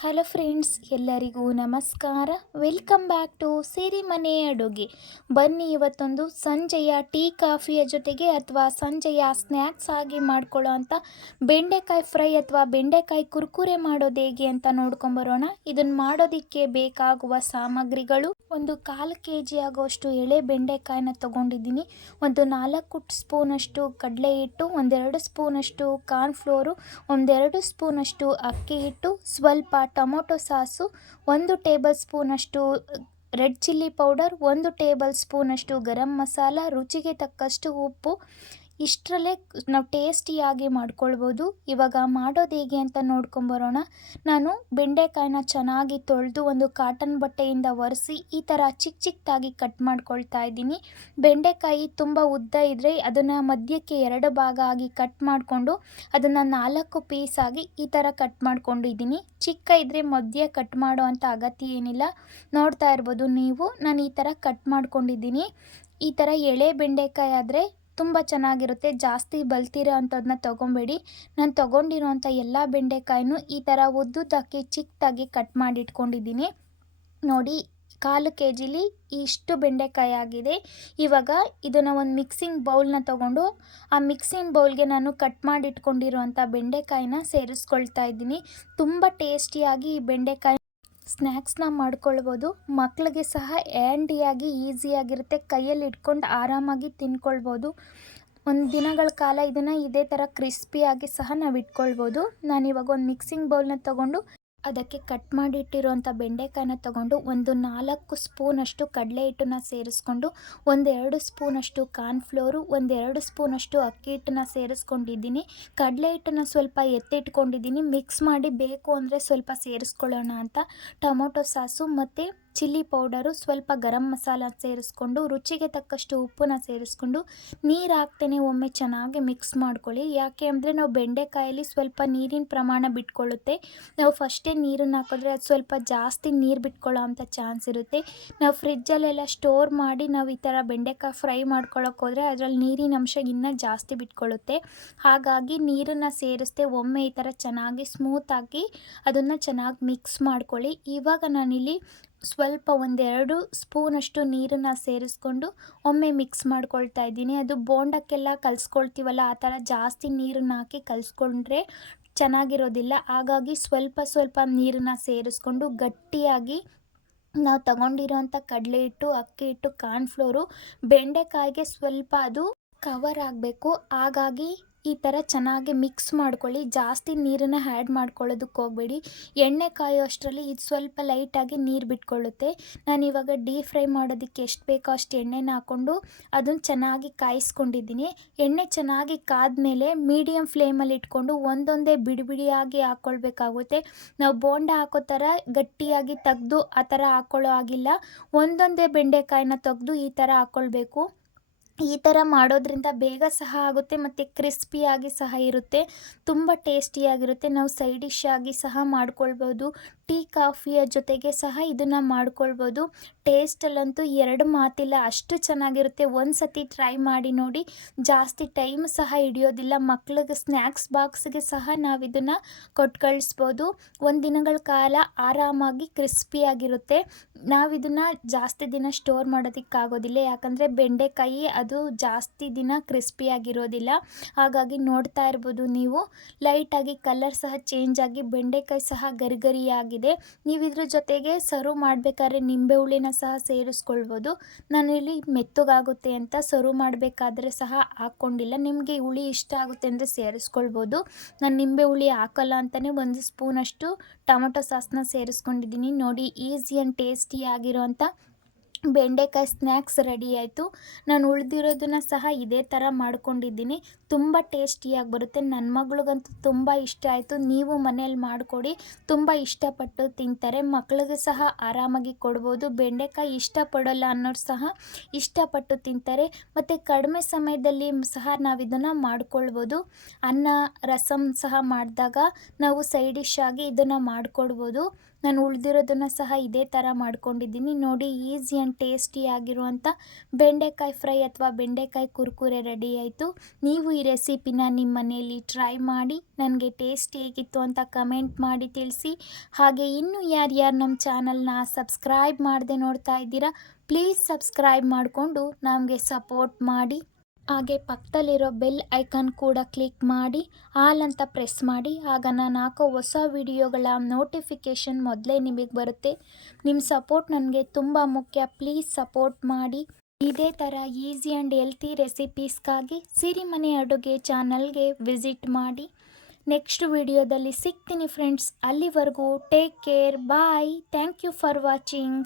Hello friends, ಎಲ್ಲರಿಗೂ ನಮಸ್ಕಾರ. Welcome back to Sirimane ಅಡುಗೆ. ಬನ್ನಿ ಇವತ್ತೊಂದು ಸಂಜೆಯ ಟೀ ಕಾಫಿಯ ಜೊತೆಗೆ ಅಥವಾ ಸಂಜೆಯ ಸ್ನ್ಯಾಕ್ಸ್ ಆಗಿ ಮಾಡ್ಕೊಳ್ಳೋ ಅಂತ ಬೆಂಡೆಕಾಯಿ ಫ್ರೈ ಅಥವಾ ಬೆಂಡೆಕಾಯಿ ಕುರ್ಕುರೆ ಮಾಡೋದು ಹೇಗೆ ಅಂತ ನೋಡ್ಕೊಂಬರೋಣ ಇದನ್ನು ಮಾಡೋದಕ್ಕೆ ಬೇಕಾಗುವ ಸಾಮಗ್ರಿಗಳು ಒಂದು ಕಾಲು ಕೆ ಜಿ ಆಗುವಷ್ಟು ಎಳೆ ಬೆಂಡೆಕಾಯಿನ ತೊಗೊಂಡಿದ್ದೀನಿ. ಒಂದು ನಾಲ್ಕು ಸ್ಪೂನಷ್ಟು ಕಡಲೆ ಹಿಟ್ಟು, ಒಂದೆರಡು ಸ್ಪೂನಷ್ಟು ಕಾರ್ನ್ಫ್ಲೋರು, ಒಂದೆರಡು ಸ್ಪೂನಷ್ಟು ಅಕ್ಕಿ ಹಿಟ್ಟು, ಸ್ವಲ್ಪ ಟೊಮೊಟೊ ಸಾಸು, ಒಂದು ಟೇಬಲ್ ಸ್ಪೂನಷ್ಟು ರೆಡ್ ಚಿಲ್ಲಿ ಪೌಡರ್, ಒಂದು ಟೇಬಲ್ ಸ್ಪೂನಷ್ಟು ಗರಂ ಮಸಾಲ, ರುಚಿಗೆ ತಕ್ಕಷ್ಟು ಉಪ್ಪು ಇಷ್ಟರಲ್ಲೇ ನಾವು ಟೇಸ್ಟಿಯಾಗಿ ಮಾಡ್ಕೊಳ್ಬೋದು. ಇವಾಗ ಮಾಡೋದು ಹೇಗೆ ಅಂತ ನೋಡ್ಕೊಂಬರೋಣ ನಾನು ಬೆಂಡೆಕಾಯಿನ ಚೆನ್ನಾಗಿ ತೊಳೆದು ಒಂದು ಕಾಟನ್ ಬಟ್ಟೆಯಿಂದ ಒರೆಸಿ ಈ ಥರ ಚಿಕ್ಕ ಚಿಕ್ಕದಾಗಿ ಕಟ್ ಮಾಡ್ಕೊಳ್ತಾ ಇದ್ದೀನಿ. ಬೆಂಡೆಕಾಯಿ ತುಂಬ ಉದ್ದ ಇದ್ದರೆ ಅದನ್ನು ಮಧ್ಯಕ್ಕೆ ಎರಡು ಭಾಗ ಆಗಿ ಕಟ್ ಮಾಡಿಕೊಂಡು ಅದನ್ನು ನಾಲ್ಕು ಪೀಸಾಗಿ ಈ ಥರ ಕಟ್ ಮಾಡ್ಕೊಂಡಿದ್ದೀನಿ. ಚಿಕ್ಕ ಇದ್ದರೆ ಮಧ್ಯ ಕಟ್ ಮಾಡೋ ಅಂಥ ಅಗತ್ಯ ಏನಿಲ್ಲ. ನೋಡ್ತಾ ಇರ್ಬೋದು ನೀವು. ನಾನು ಈ ಥರ ಕಟ್ ಮಾಡ್ಕೊಂಡಿದ್ದೀನಿ. ಈ ಥರ ಎಳೆ ಬೆಂಡೆಕಾಯಿ ಆದರೆ ತುಂಬ ಚೆನ್ನಾಗಿರುತ್ತೆ. ಜಾಸ್ತಿ ಬಲ್ತಿರೋ ಅಂಥದ್ದನ್ನ ತೊಗೊಬೇಡಿ. ನಾನು ತೊಗೊಂಡಿರೋ ಅಂಥ ಎಲ್ಲ ಬೆಂಡೆಕಾಯಿನೂ ಈ ಥರ ಉದ್ದುದ್ದಕ್ಕೆ ಚಿಕ್ಕದಾಗಿ ಕಟ್ ಮಾಡಿ ಇಟ್ಕೊಂಡಿದ್ದೀನಿ ನೋಡಿ, ಕಾಲು ಕೆ ಜಿಲಿ ಇಷ್ಟು ಬೆಂಡೆಕಾಯಿ ಆಗಿದೆ. ಇವಾಗ ಇದನ್ನು ಒಂದು ಮಿಕ್ಸಿಂಗ್ ಬೌಲ್ನ ತೊಗೊಂಡು, ಆ ಮಿಕ್ಸಿಂಗ್ ಬೌಲ್ಗೆ ನಾನು ಕಟ್ ಮಾಡಿ ಇಟ್ಕೊಂಡಿರೋವಂಥ ಬೆಂಡೆಕಾಯಿನ ಸೇರಿಸ್ಕೊಳ್ತಾ ಇದ್ದೀನಿ. ತುಂಬ ಟೇಸ್ಟಿಯಾಗಿ ಈ ಬೆಂಡೆಕಾಯಿ ಸ್ನ್ಯಾಕ್ಸ್ನ ಮಾಡ್ಕೊಳ್ಬೋದು. ಮಕ್ಕಳಿಗೆ ಸಹ ಆ್ಯಂಡಿಯಾಗಿ ಈಸಿಯಾಗಿರುತ್ತೆ. ಕೈಯಲ್ಲಿ ಇಟ್ಕೊಂಡು ಆರಾಮಾಗಿ ತಿನ್ಕೊಳ್ಬೋದು. ಒಂದು ದಿನಗಳ ಕಾಲ ಇದನ್ನು ಇದೇ ಥರ ಕ್ರಿಸ್ಪಿಯಾಗಿ ಸಹ ನಾವು ಇಟ್ಕೊಳ್ಬೋದು. ನಾನಿವಾಗ ಒಂದು ಮಿಕ್ಸಿಂಗ್ ಬೌಲ್ನ ತೊಗೊಂಡು ಅದಕ್ಕೆ ಕಟ್ ಮಾಡಿಟ್ಟಿರುವಂಥ ಬೆಂಡೆಕಾಯಿನ ತಗೊಂಡು ಒಂದು ನಾಲ್ಕು ಸ್ಪೂನಷ್ಟು ಕಡಲೆ ಹಿಟ್ಟನ್ನ ಸೇರಿಸ್ಕೊಂಡು, ಒಂದೆರಡು ಸ್ಪೂನಷ್ಟು ಕಾರ್ನ್ಫ್ಲೋರು ಒಂದೆರಡು ಸ್ಪೂನಷ್ಟು ಅಕ್ಕಿ ಹಿಟ್ಟನ್ನ ಸೇರಿಸ್ಕೊಂಡಿದ್ದೀನಿ. ಕಡಲೆ ಹಿಟ್ಟನ್ನು ಸ್ವಲ್ಪ ಎತ್ತಿಟ್ಕೊಂಡಿದ್ದೀನಿ. ಮಿಕ್ಸ್ ಮಾಡಿ ಬೇಕು ಅಂದರೆ ಸ್ವಲ್ಪ ಸೇರಿಸ್ಕೊಳ್ಳೋಣ ಅಂತ. ಟೊಮೊಟೊ ಸಾಸು ಮತ್ತು ಚಿಲ್ಲಿ ಪೌಡರು, ಸ್ವಲ್ಪ ಗರಂ ಮಸಾಲ ಸೇರಿಸ್ಕೊಂಡು, ರುಚಿಗೆ ತಕ್ಕಷ್ಟು ಉಪ್ಪನ್ನ ಸೇರಿಸ್ಕೊಂಡು, ನೀರು ಹಾಕ್ತೇನೆ, ಒಮ್ಮೆ ಚೆನ್ನಾಗಿ ಮಿಕ್ಸ್ ಮಾಡ್ಕೊಳ್ಳಿ. ಯಾಕೆ ಅಂದರೆ ನಾವು ಬೆಂಡೆಕಾಯಲ್ಲಿ ಸ್ವಲ್ಪ ನೀರಿನ ಪ್ರಮಾಣ ಬಿಟ್ಕೊಳ್ಳುತ್ತೆ. ನಾವು ಫಸ್ಟೇ ನೀರನ್ನು ಹಾಕಿದ್ರೆ ಅದು ಸ್ವಲ್ಪ ಜಾಸ್ತಿ ನೀರು ಬಿಟ್ಕೊಳ್ಳೋ ಅಂಥ ಚಾನ್ಸ್ ಇರುತ್ತೆ. ನಾವು ಫ್ರಿಜ್ಜಲ್ಲೆಲ್ಲ ಸ್ಟೋರ್ ಮಾಡಿ ನಾವು ಈ ಥರ ಬೆಂಡೆಕಾಯಿ ಫ್ರೈ ಮಾಡ್ಕೊಳ್ಳೋಕೆ ಹೋದರೆ ಅದರಲ್ಲಿ ನೀರಿನ ಅಂಶ ಇನ್ನೂ ಜಾಸ್ತಿ ಬಿಟ್ಕೊಳ್ಳುತ್ತೆ. ಹಾಗಾಗಿ ನೀರನ್ನು ಸೇರಿಸ್ದೆ ಒಮ್ಮೆ ಈ ಥರ ಚೆನ್ನಾಗಿ ಸ್ಮೂತಾಗಿ ಅದನ್ನು ಚೆನ್ನಾಗಿ ಮಿಕ್ಸ್ ಮಾಡ್ಕೊಳ್ಳಿ. ಇವಾಗ ನಾನಿಲ್ಲಿ ಸ್ವಲ್ಪ ಒಂದೆರಡು ಸ್ಪೂನಷ್ಟು ನೀರನ್ನು ಸೇರಿಸ್ಕೊಂಡು ಒಮ್ಮೆ ಮಿಕ್ಸ್ ಮಾಡ್ಕೊಳ್ತಾ ಇದ್ದೀನಿ. ಅದು ಬೋಂಡಕ್ಕೆಲ್ಲ ಕಲಿಸ್ಕೊಳ್ತೀವಲ್ಲ, ಆ ಥರ ಜಾಸ್ತಿ ನೀರನ್ನು ಹಾಕಿ ಕಲಿಸ್ಕೊಂಡ್ರೆ ಚೆನ್ನಾಗಿರೋದಿಲ್ಲ. ಹಾಗಾಗಿ ಸ್ವಲ್ಪ ಸ್ವಲ್ಪ ನೀರನ್ನು ಸೇರಿಸ್ಕೊಂಡು ಗಟ್ಟಿಯಾಗಿ ನಾವು ತಗೊಂಡಿರೋಂಥ ಕಡಲೆ ಹಿಟ್ಟು, ಅಕ್ಕಿ ಹಿಟ್ಟು, ಕಾರ್ನ್ಫ್ಲೋರು, ಬೆಂಡೆಕಾಯಿಗೆ ಸ್ವಲ್ಪ ಅದು ಕವರ್ ಆಗಬೇಕು. ಹಾಗಾಗಿ ಈ ಥರ ಚೆನ್ನಾಗಿ ಮಿಕ್ಸ್ ಮಾಡ್ಕೊಳ್ಳಿ. ಜಾಸ್ತಿ ನೀರನ್ನು ಆ್ಯಡ್ ಮಾಡ್ಕೊಳ್ಳೋದಕ್ಕೆ ಹೋಗಬೇಡಿ. ಎಣ್ಣೆ ಕಾಯೋ ಅಷ್ಟರಲ್ಲಿ ಇದು ಸ್ವಲ್ಪ ಲೈಟಾಗಿ ನೀರು ಬಿಟ್ಕೊಳ್ಳುತ್ತೆ. ನಾನು ಇವಾಗ ಡೀಪ್ ಫ್ರೈ ಮಾಡೋದಕ್ಕೆ ಎಷ್ಟು ಬೇಕೋ ಅಷ್ಟು ಎಣ್ಣೆನ ಹಾಕ್ಕೊಂಡು ಅದನ್ನು ಚೆನ್ನಾಗಿ ಕಾಯಿಸ್ಕೊಂಡಿದ್ದೀನಿ. ಎಣ್ಣೆ ಚೆನ್ನಾಗಿ ಕಾದ್ಮೇಲೆ ಮೀಡಿಯಮ್ ಫ್ಲೇಮಲ್ಲಿ ಇಟ್ಕೊಂಡು ಒಂದೊಂದೇ ಬಿಡಿ ಬಿಡಿಯಾಗಿ ಹಾಕ್ಕೊಳ್ಬೇಕಾಗುತ್ತೆ. ನಾವು ಬೋಂಡ ಹಾಕೋ ಥರ ಗಟ್ಟಿಯಾಗಿ ತೆಗೆದು ಆ ಥರ ಹಾಕ್ಕೊಳ್ಳೋ ಆಗಿಲ್ಲ ಒಂದೊಂದೇ ಬೆಂಡೆಕಾಯಿನ ತೆಗೆದು ಈ ಥರ ಹಾಕ್ಕೊಳ್ಬೇಕು. ಈ ಥರ ಮಾಡೋದ್ರಿಂದ ಬೇಗ ಸಹ ಆಗುತ್ತೆ ಮತ್ತು ಕ್ರಿಸ್ಪಿಯಾಗಿ ಸಹ ಇರುತ್ತೆ. ತುಂಬ ಟೇಸ್ಟಿಯಾಗಿರುತ್ತೆ ನಾವು ಸೈಡ್ ಡಿಶ್ ಆಗಿ ಸಹ ಮಾಡ್ಕೊಳ್ಬೋದು. ಟೀ, ಕಾಫಿಯ ಜೊತೆಗೆ ಸಹ ಇದನ್ನು ಮಾಡ್ಕೊಳ್ಬೋದು. ಟೇಸ್ಟಲ್ಲಂತೂ ಎರಡು ಮಾತಿಲ್ಲ, ಅಷ್ಟು ಚೆನ್ನಾಗಿರುತ್ತೆ. ಒಂದು ಸತಿ ಟ್ರೈ ಮಾಡಿ ನೋಡಿ. ಜಾಸ್ತಿ ಟೈಮ್ ಸಹ ಹಿಡಿಯೋದಿಲ್ಲ. ಮಕ್ಳಿಗೆ ಸ್ನ್ಯಾಕ್ಸ್ ಬಾಕ್ಸ್ಗೆ ಸಹ ನಾವು ಇದನ್ನು ಕೊಟ್ಟು ಕಳಿಸ್ಬೋದು ಒಂದು ದಿನಗಳ ಕಾಲ ಆರಾಮಾಗಿ ಕ್ರಿಸ್ಪಿಯಾಗಿರುತ್ತೆ ನಾವು ಇದನ್ನು ಜಾಸ್ತಿ ದಿನ ಸ್ಟೋರ್ ಮಾಡೋದಕ್ಕಾಗೋದಿಲ್ಲ. ಯಾಕಂದರೆ ಬೆಂಡೆಕಾಯಿ ಅದು ಜಾಸ್ತಿ ದಿನ ಕ್ರಿಸ್ಪಿಯಾಗಿರೋದಿಲ್ಲ ಹಾಗಾಗಿ ನೋಡ್ತಾ ಇರ್ಬೋದು ನೀವು. ಲೈಟಾಗಿ ಕಲರ್ ಸಹ ಚೇಂಜ್ ಆಗಿ ಬೆಂಡೆಕಾಯಿ ಸಹ ಗರಿಗರಿಯಾಗಿದೆ ನೀವು ಇದ್ರ ಜೊತೆಗೆ ಸರ್ವ್ ಮಾಡಬೇಕಾದ್ರೆ ನಿಂಬೆ ಹುಳಿನ ಸಹ ಸೇರಿಸ್ಕೊಳ್ಬೋದು. ನಾನು ಇಲ್ಲಿ ಮೆತ್ತಗಾಗುತ್ತೆ ಅಂತ ಸರ್ವ್ ಮಾಡಬೇಕಾದ್ರೆ ಸಹ ಹಾಕ್ಕೊಂಡಿಲ್ಲ. ನಿಮಗೆ ಹುಳಿ ಇಷ್ಟ ಆಗುತ್ತೆ ಅಂದರೆ ಸೇರಿಸ್ಕೊಳ್ಬೋದು. ನಾನು ನಿಂಬೆ ಹುಳಿ ಹಾಕಲ್ಲ ಅಂತಲೇ ಒಂದು ಸ್ಪೂನಷ್ಟು ಟೊಮೊಟೊ ಸಾಸ್ನ ಸೇರಿಸ್ಕೊಂಡಿದ್ದೀನಿ. ನೋಡಿ ಈಸಿ ಆ್ಯಂಡ್ ಟೇಸ್ಟಿಯಾಗಿರೋಂಥ ಬೆಂಡೆಕಾಯಿ ಸ್ನ್ಯಾಕ್ಸ್ ರೆಡಿ ಆಯಿತು. ನಾನು ಉಳಿದಿರೋದನ್ನು ಸಹ ಇದೇ ಥರ ಮಾಡ್ಕೊಂಡಿದ್ದೀನಿ. ತುಂಬ ಟೇಸ್ಟಿಯಾಗಿ ಬರುತ್ತೆ. ನನ್ನ ಮಗಳಿಗಂತೂ ತುಂಬ ಇಷ್ಟ ಆಯಿತು. ನೀವು ಮನೇಲಿ ಮಾಡಿಕೊಡಿ. ತುಂಬ ಇಷ್ಟಪಟ್ಟು ತಿಂತಾರೆ. ಮಕ್ಳಿಗೆ ಸಹ ಆರಾಮಾಗಿ ಕೊಡ್ಬೋದು. ಬೆಂಡೆಕಾಯಿ ಇಷ್ಟಪಡೋಲ್ಲ ಅನ್ನೋರು ಸಹ ಇಷ್ಟಪಟ್ಟು ತಿಂತಾರೆ. ಮತ್ತು ಕಡಿಮೆ ಸಮಯದಲ್ಲಿ ಸಹ ನಾವು ಇದನ್ನು ಮಾಡ್ಕೊಳ್ಬೋದು. ಅನ್ನ ರಸಮ್ ಸಹ ಮಾಡಿದಾಗ ನಾವು ಸೈಡ್ ಡಿಶ್ ಆಗಿ ಇದನ್ನು ಮಾಡಿಕೊಡ್ಬೋದು. ನಾನು ಉಳಿದಿರೋದನ್ನು ಸಹ ಇದೇ ಥರ ಮಾಡ್ಕೊಂಡಿದ್ದೀನಿ. ನೋಡಿ ಈಸಿ ಆ್ಯಂಡ್ ಟೇಸ್ಟಿಯಾಗಿರುವಂಥ ಬೆಂಡೆಕಾಯಿ ಫ್ರೈ ಅಥವಾ ಬೆಂಡೆಕಾಯಿ ಕುರ್ಕುರೆ ರೆಡಿ ಆಯಿತು. ನೀವು ಈ ರೆಸಿಪಿನ ನಿಮ್ಮ ಮನೆಯಲ್ಲಿ ಟ್ರೈ ಮಾಡಿ, ನನಗೆ ಟೇಸ್ಟ್ ಹೇಗಿತ್ತು ಅಂತ ಕಮೆಂಟ್ ಮಾಡಿ ತಿಳಿಸಿ. ಹಾಗೆ ಇನ್ನೂ ಯಾರ್ಯಾರು ನಮ್ಮ ಚಾನಲ್ನ ಸಬ್ಸ್ಕ್ರೈಬ್ ಮಾಡದೆ ನೋಡ್ತಾ ಇದ್ದೀರಾ ಪ್ಲೀಸ್ ಸಬ್ಸ್ಕ್ರೈಬ್ ಮಾಡಿಕೊಂಡು ನಮಗೆ ಸಪೋರ್ಟ್ ಮಾಡಿ. ಹಾಗೆ ಪಕ್ಕದಲ್ಲಿರೋ ಬೆಲ್ ಐಕಾನ್ ಕೂಡ ಕ್ಲಿಕ್ ಮಾಡಿ, ಆಲ್ ಅಂತ ಪ್ರೆಸ್ ಮಾಡಿ. ಆಗ ನಾನು ಹಾಕೋ ಹೊಸ ವಿಡಿಯೋಗಳ ನೋಟಿಫಿಕೇಷನ್ ಮೊದಲೇ ನಿಮಗೆ ಬರುತ್ತೆ. ನಿಮ್ಮ ಸಪೋರ್ಟ್ ನನಗೆ ತುಂಬ ಮುಖ್ಯ. ಪ್ಲೀಸ್ ಸಪೋರ್ಟ್ ಮಾಡಿ. ಇದೇ ಥರ ಈಸಿ ಆ್ಯಂಡ್ ಹೆಲ್ತಿ ರೆಸಿಪೀಸ್ಗಾಗಿ ಸಿರಿಮನೆ ಅಡುಗೆ ಚಾನಲ್ಗೆ ವಿಸಿಟ್ ಮಾಡಿ. ನೆಕ್ಸ್ಟ್ ವಿಡಿಯೋದಲ್ಲಿ ಸಿಗ್ತೀನಿ ಫ್ರೆಂಡ್ಸ್. ಅಲ್ಲಿವರೆಗೂ take care. Bye. Thank you for watching.